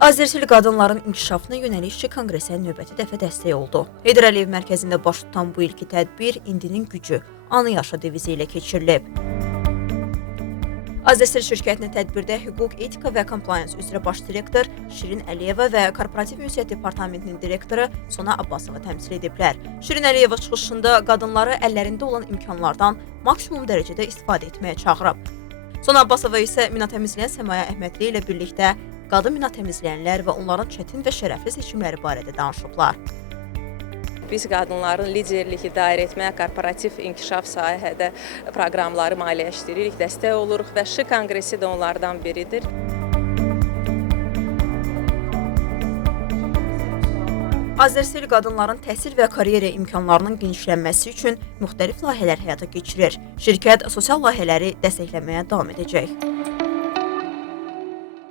Azərbaycanlı qadınların inkişafına yönəlik Şi Konqresə növbəti dəfə dəstək oldu. Heydər Əliyev mərkəzində baş tutan bu ilki tədbir "İndinin gücü, anı yaşa" devizi ilə keçirilib. Azərbaycan şirkətinin tədbirdə hüquq, etika və compliance üzrə baş direktor Şirin Əliyeva və korporativ ünsiyyət departamentinin direktoru Sona Abbasova təmsil ediblər. Şirin Əliyeva çıxışında qadınları əllərində olan imkanlardan maksimum dərəcədə istifadə etməyə çağırıb. Sona Abbasova isə mina təmizləyən Səmaya Əhmədli ilə birlikdə qadın mina təmizləyənlər və onların çətin və şərəfli seçimləri barədə danışıblar. Biz qadınların liderlik idarə etməyə, korporativ inkişaf sahədə proqramları maliyyələşdiririk, dəstək oluruq və Şi Konqresi də onlardan biridir. Azərbaycanlı qadınların təhsil və karyera imkanlarının genişlənməsi üçün müxtəlif layihələr həyata keçirir. Şirkət sosial layihələri dəstəkləməyə davam edəcək.